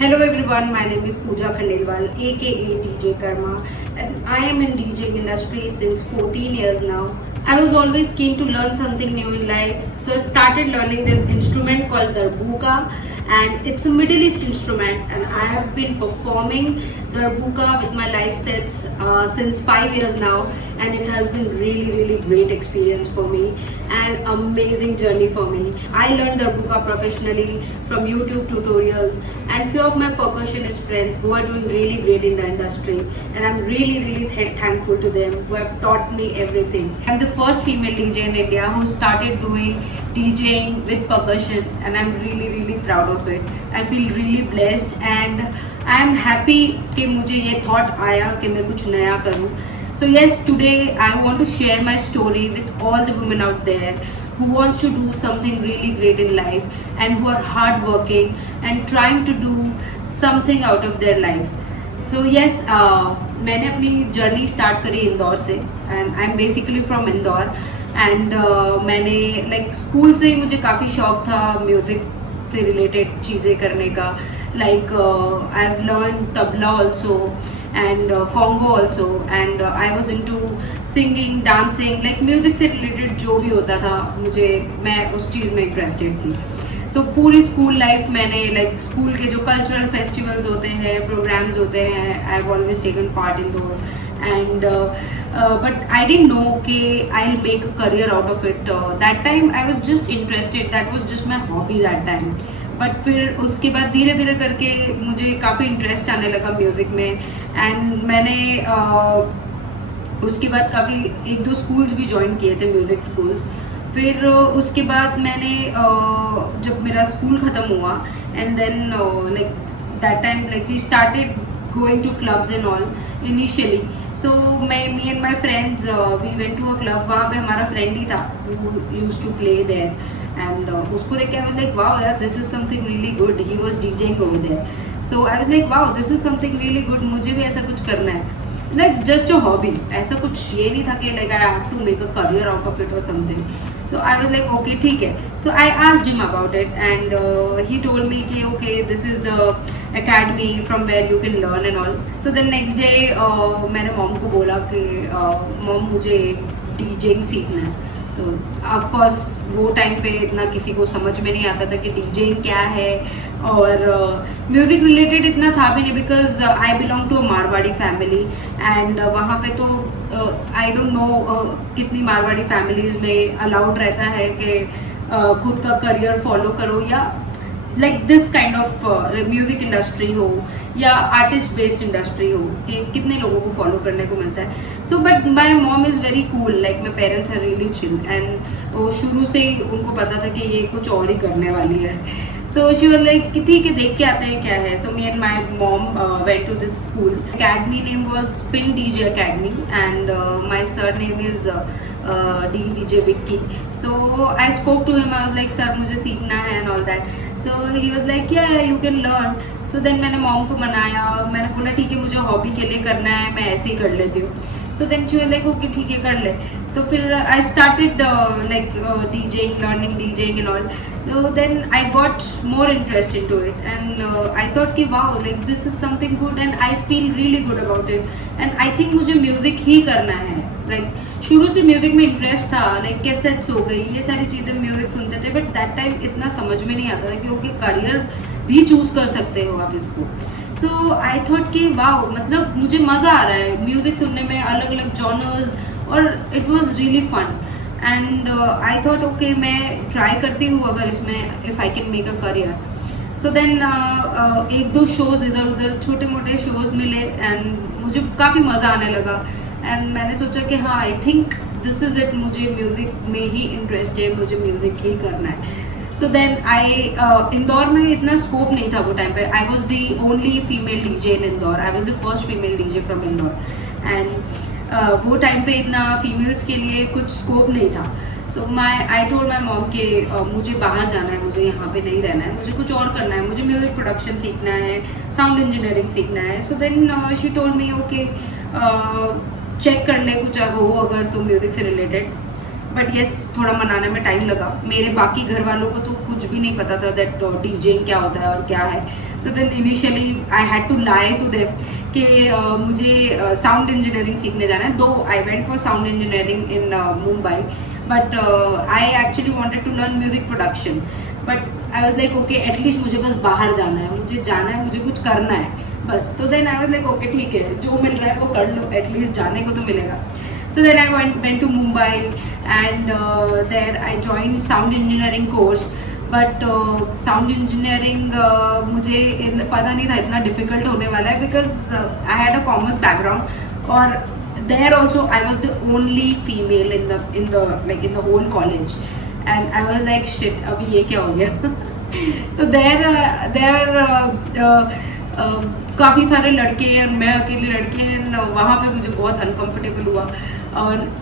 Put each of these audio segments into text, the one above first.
Hello everyone, my name is Pooja Khandelwal, aka DJ Karma, and I am in DJing industry since 14 years now. I was always keen to learn something new in life, so I started learning this instrument called darbuka, and it's a Middle East instrument, and I have been performing darbuka with my live sets since 5 years now, and it has been really great experience for me and amazing journey for me. I learned darbuka professionally from YouTube tutorials, and few of my percussionist friends who are doing really great in the industry, and I'm really thankful to them who have taught me everything. I'm the first female DJ in India who started doing DJing with percussion, and I'm really proud of it. I feel really blessed and I am happy कि मुझे ये thought आया कि मैं कुछ नया करूँ. So yes, today I want to share my story with all the women out there who wants to do something really great in life and who are hardworking and trying to do something out of their life. So yes, मैंने अपनी journey start करी इंदौर से and I am basically from Indore एंड मैंने like school से ही मुझे काफ़ी शौक था म्यूज़िक से रिलेटेड चीज़ें करने का. Like I have learn tabla also and Congo also, and I was into singing, dancing, like music से related जो भी होता था मुझे, मैं उस चीज़ में इंटरेस्टेड थी. सो पूरी स्कूल लाइफ मैंने लाइक स्कूल के जो कल्चरल फेस्टिवल्स होते हैं, प्रोग्राम्स होते हैं, I have always taken part in those and but I didn't know कि I will make a career out of it. That time I was just interested, that was just my hobby that time. But फिर उसके बाद धीरे करके मुझे काफ़ी इंटरेस्ट आने लगा म्यूज़िक में एंड मैंने उसके बाद काफ़ी 1-2 स्कूल्स भी ज्वाइन किए थे, म्यूज़िक स्कूल्स. फिर उसके बाद मैंने जब मेरा स्कूल ख़त्म हुआ and then like that time like we started going to clubs and all initially. So me and my friends we went to a club. वहाँ पे हमारा फ्रेंड ही था who used to play there and उसको देख के I was like wow यार, this is something really good. He was DJing over there, so I was like wow, this is something really good. मुझे भी ऐसा कुछ करना है, like just a hobby. ऐसा कुछ ये नहीं था कि like I have to make a career out of it or something. So I was like okay ठीक है. So I asked him about it and he told me कि okay, this is the academy from where you can learn and all. So the next day मैंने मॉम को बोला कि मॉम मुझे DJing सीखना है. तो ऑफकोर्स वो टाइम पे इतना किसी को समझ में नहीं आता था कि डीजेइंग क्या है और म्यूज़िक रिलेटेड इतना था भी नहीं, because I belong to a Marwari family and वहाँ पे तो आई डोंट नो कितनी मारवाड़ी फैमिलीज़ में अलाउड रहता है कि खुद का करियर फॉलो करो या like this kind of music industry हो या आर्टिस्ट बेस्ड इंडस्ट्री हो कि कितने लोगों को फॉलो करने को मिलता है. So but my mom is very cool, like my parents are really chill and वो शुरू से ही उनको पता था कि ये कुछ और ही करने वाली है. सो शी वाज लाइक कि ठीक है देख के आते हैं क्या है. So me and my mom went to this school. Academy name was spin DJ academy and my sir name is D Vijay Vicky. So I spoke to him. I was like sir मुझे सीखना है and all that. So he was like yeah you can learn. So then मैंने मॉम को मनाया, मैंने बोला ठीक है मुझे हॉबी के लिए करना है, मैं ऐसे ही कर लेती हूँ. So then she was like okay ठीक है कर ले. तो फिर I started like DJing, learning DJing and all. So then I got more interest into it and I thought कि wow like this is something good and I feel really good about it and I think मुझे म्यूज़िक ही करना है. लाइक शुरू से म्यूज़िक में इंटरेस्ट था, like cassettes हो गई, ये सारी चीज़ें म्यूज़िक सुनते थे, बट दैट टाइम इतना समझ में नहीं आता था कि ओके करियर भी चूज़ कर सकते हो आप इसको. सो आई थॉट कि वाओ मतलब मुझे मज़ा आ रहा है म्यूज़िक सुनने में, अलग अलग जॉनर्स, और it was really fun and I thought okay मैं ट्राई करती हूँ अगर इसमें if I can make a career. So then 1-2 shows इधर उधर छोटे मोटे शोज़ मिले एंड मुझे काफ़ी मज़ा आने लगा एंड मैंने सोचा कि हाँ I think this is it, मुझे म्यूज़िक में ही इंटरेस्ट है, मुझे म्यूज़िक ही करना है. सो देन आई इंदौर में इतना स्कोप नहीं था वो टाइम पे. I was the only female DJ in Indore. I was the first female DJ from Indore एंड वो टाइम पे इतना फीमेल्स के लिए कुछ स्कोप नहीं था. सो आई टोल्ड माई मॉम कि मुझे बाहर जाना है, मुझे यहाँ पे नहीं रहना है, मुझे कुछ और करना है, मुझे म्यूज़िक प्रोडक्शन सीखना है, साउंड इंजीनियरिंग सीखना है. So then she told me okay check कर ले कुछ हो अगर तो म्यूज़िक से रिलेटेड. बट येस थोड़ा मनाने में टाइम लगा. मेरे बाकी घर वालों को तो कुछ कुछ भी नहीं पता था दैट डीजेइंग क्या होता है और क्या है. So then initially I had to lie to them कि मुझे साउंड इंजीनियरिंग सीखने जाना है. Though I went for sound engineering in Mumbai, but I actually wanted to learn music production. But I was like okay, at least मुझे बस बाहर जाना है, मुझे जाना है, मुझे कुछ करना है बस. तो then I was like okay ठीक है, जो मिल रहा है वो कर लो, एटलीस्ट जाने को तो मिलेगा. So then I went to Mumbai, and there I joined sound engineering course. But sound engineering मुझे पता नहीं था इतना difficult होने वाला है, because I had a commerce background. और there also I was the only female in the whole college, and I was like shit, अभी ये क्या हो गया. So काफ़ी सारे लड़के और मैं अकेली लड़की हैं, वहाँ पे मुझे बहुत अनकम्फर्टेबल हुआ.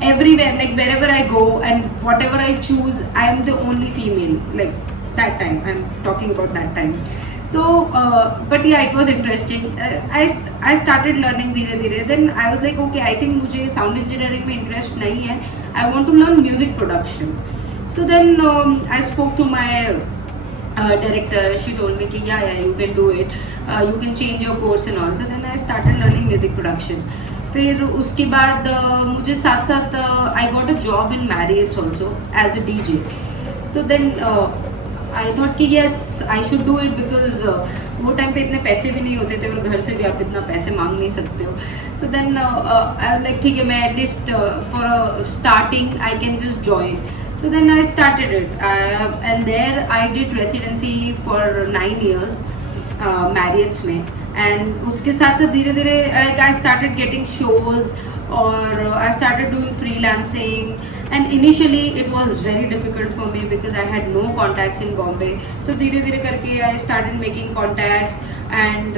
Everywhere, like wherever I go and whatever I choose, I am the only female. Like that time, I'm talking about that time. So, but yeah, it was interesting. I started learning धीरे धीरे. Then I was like, okay, I think मुझे sound engineering में interest नहीं है. I want to learn music production. So then I spoke to my director. She told me कि yeah, you can do it. You can change your course and all. So then I started learning music production. फिर उसके बाद मुझे साथ साथ I got a job in Marriotts also as a DJ. So then I thought कि yes I should do it, because वो time पे इतने पैसे भी नहीं होते थे और घर से भी आप इतना पैसे मांग नहीं सकते हो. सो देन लाइक ठीक है, मैं at least for a starting I can just join. So then I started it, and there I did residency for 9 years Marriotts में. एंड उसके साथ साथ धीरे धीरे आई स्टार्टेड गेटिंग शोज, और I started doing freelancing. And initially it was very difficult for me because I had no contacts in Bombay. So धीरे धीरे करके I started making contacts, and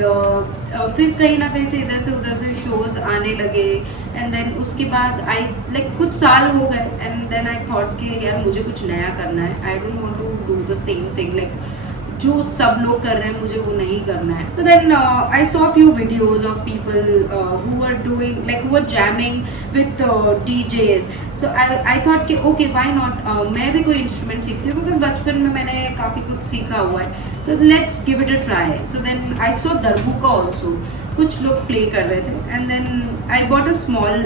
फिर कहीं ना कहीं से इधर से उधर से शोज आने लगे. एंड देन उसके बाद आई लाइक कुछ साल हो गए, एंड देन आई थॉट कि यार मुझे कुछ नया करना है. I don't want to do the same thing, like जो सब लोग कर रहे हैं मुझे वो नहीं करना है. So then I saw few videos of people who were doing like who were jamming with DJs. So I thought कि ओके व्हाई नॉट, मैं भी कोई इंस्ट्रूमेंट सीखती हूँ, बिकॉज बचपन में मैंने काफ़ी कुछ सीखा हुआ है, तो let's give it a try. So then I saw darbuka also, कुछ लोग प्ले कर रहे थे. And then I bought a small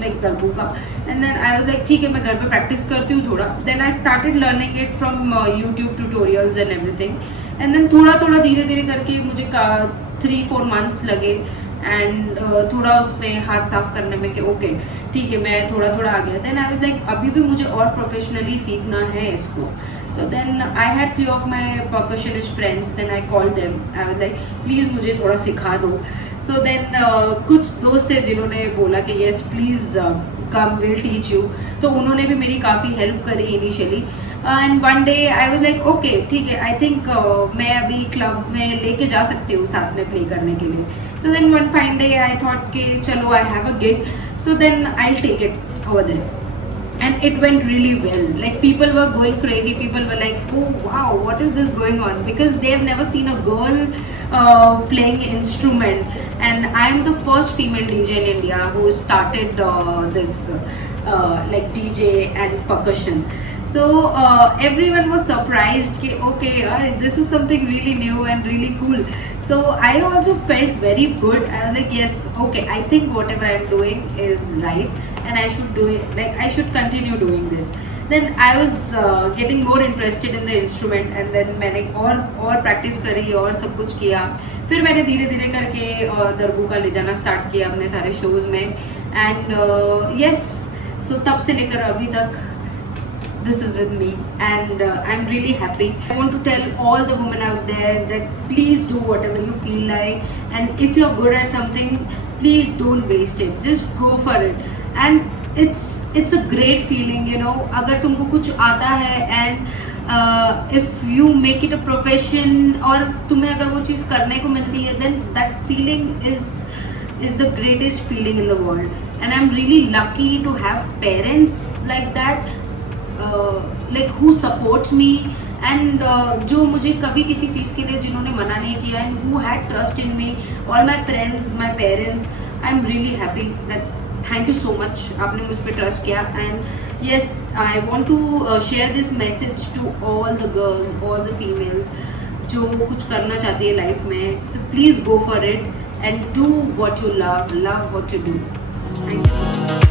like darbuka, and then I was like ठीक है, मैं घर पे प्रैक्टिस करती हूँ थोड़ा. Then I started learning it from YouTube tutorials and everything. And then थोड़ा थोड़ा धीरे धीरे करके मुझे 3-4 months लगे, एंड थोड़ा उसमें हाथ साफ करने में कि ओके ठीक है, मैं थोड़ा थोड़ा आ गया. देन आई वाज लाइक अभी भी मुझे और प्रोफेशनली सीखना है इसको. तो then I had few of my percussionist friends. Then I called them, I was like please मुझे थोड़ा सिखा दो. सो देन कुछ दोस्त थे जिन्होंने बोला कि yes please come, will teach you. तो उन्होंने भी मेरी काफ़ी हेल्प करी initially. And one day I was like okay ठीक है, आई थिंक मैं अभी क्लब में लेके जा सकती हूँ साथ में प्ले करने के लिए. So then one fine day I thought कि चलो I have a gig, so then I will take it over there. And it went really well. Like people were going crazy. People were like, "Oh wow, what is this going on?" Because they have never seen a girl playing instrument. And I am the first female DJ in India who started this like DJ and percussion. So everyone was surprised कि okay yaar, this is something really new and really cool. So I also felt very good. I was like yes, okay, I think whatever I am doing is right. And I should do it, like I should continue doing this. Then I was getting more interested in the instrument, and then मैंने और प्रैक्टिस करी और सब कुछ किया. फिर मैंने धीरे धीरे करके दरबुका ले जाना स्टार्ट किया अपने सारे शोज़ में. एंड yes, so तब से लेकर अभी तक this is with me, and I'm really happy. I want to tell all the women out there that please do whatever you feel like, and if you're good at something, please don't waste it, just go for it. And it's a great feeling, you know, अगर तुमको कुछ आता है and if you make it a profession, और तुम्हें अगर वो चीज़ करने को मिलती है, then that feeling is the greatest feeling in the world. And I'm really lucky to have parents like that, like who supports me, and जो मुझे कभी किसी चीज़ के लिए जिन्होंने मना नहीं किया, and who had trust in me, all my friends, my parents. I'm really happy that thank you so much, आपने मुझ पर ट्रस्ट किया। And yes, I want to share this message to all the girls, all the females जो कुछ करना चाहती है life में। So please go for it and do what you love, love what you do. Thank you so much.